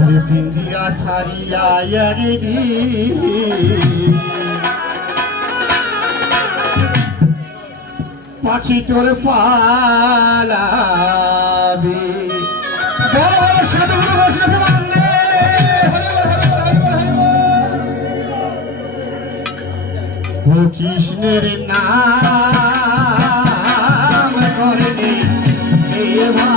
ওরে পিন্দিয়া সারিয়া একদিন পাখি তোর পালাবি। বড় বড় সাধুগুরু বৈষ্ণব মান্নে ও কৃষ্ণের নাম করে দেবা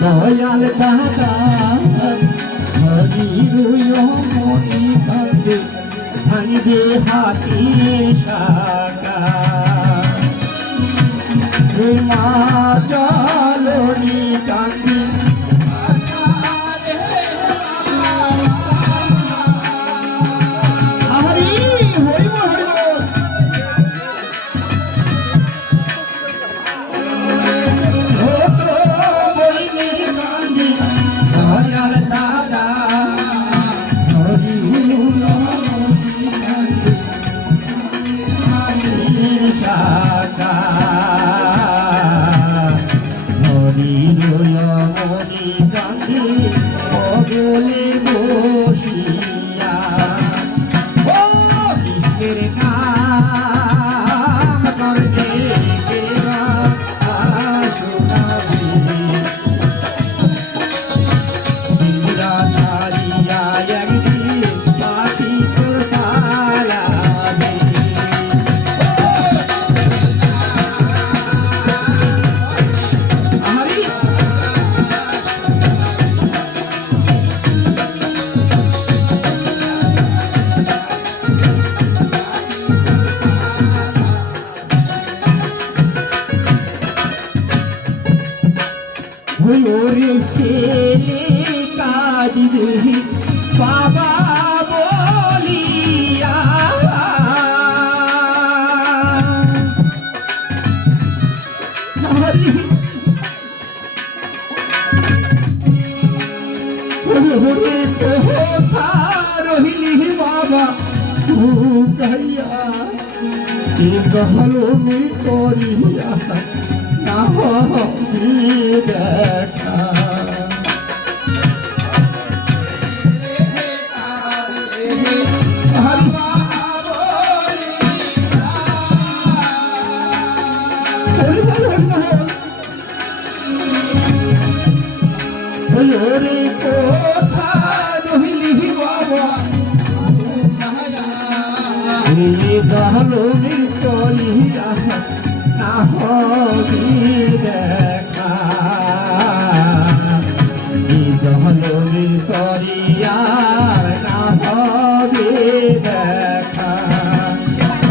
দয়াল দাদা হরি মনি কান্দে ভাঙবে হাতি শাখা মা জলনি কান্দি হরি হরি হরি ওরে ছেলে কাঁদিবে বাবা বলিয়া ওরে কোথা রহিলি বাবা গাইয়া এ জহলমি করিয়া না হবি দেখা ওরে কোথা রহিলি বাবা জহলমি করিয়া না হবি দেখা জহলমি করিয়া না হবি দেখা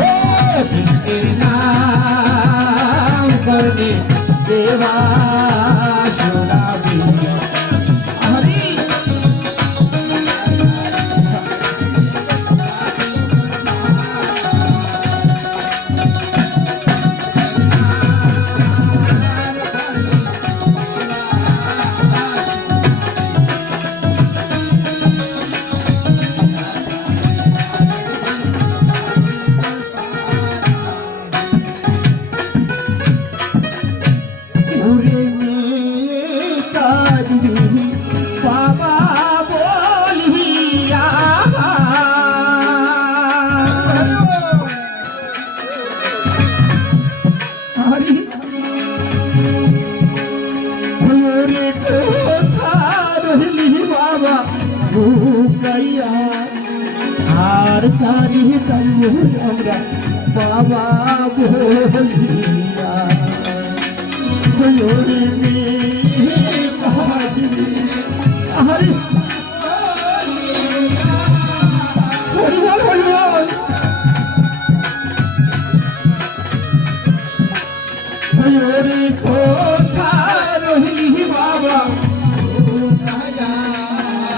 ও কৃষ্ণের নাম করে দেবা শোনাবি হরি বলিয়া আর কারি কারু আমরা বাবা বলিয়া ওরে মেয়ে বাজরে আরে হরিবল হরিবল ওরে কোথায় রহিলি বাবা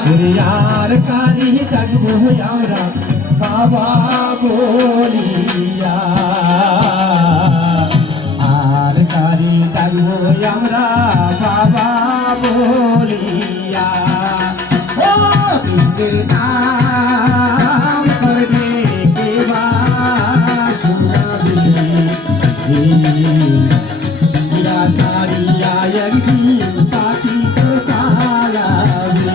ওরে আর কারি ডাকবো আমরা বাবা বলিয়া আর কারি ডাকবো আমরা বাবা বলিয়া ও বিন্দের নাম করে কেবা শোনাবে সারিয়া একদিন পাখি তো পালাবে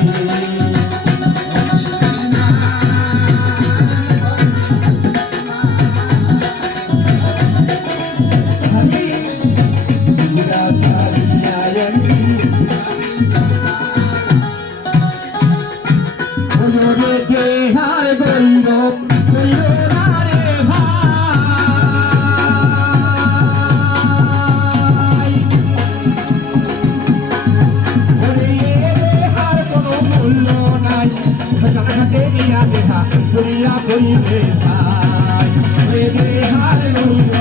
Hallelujah.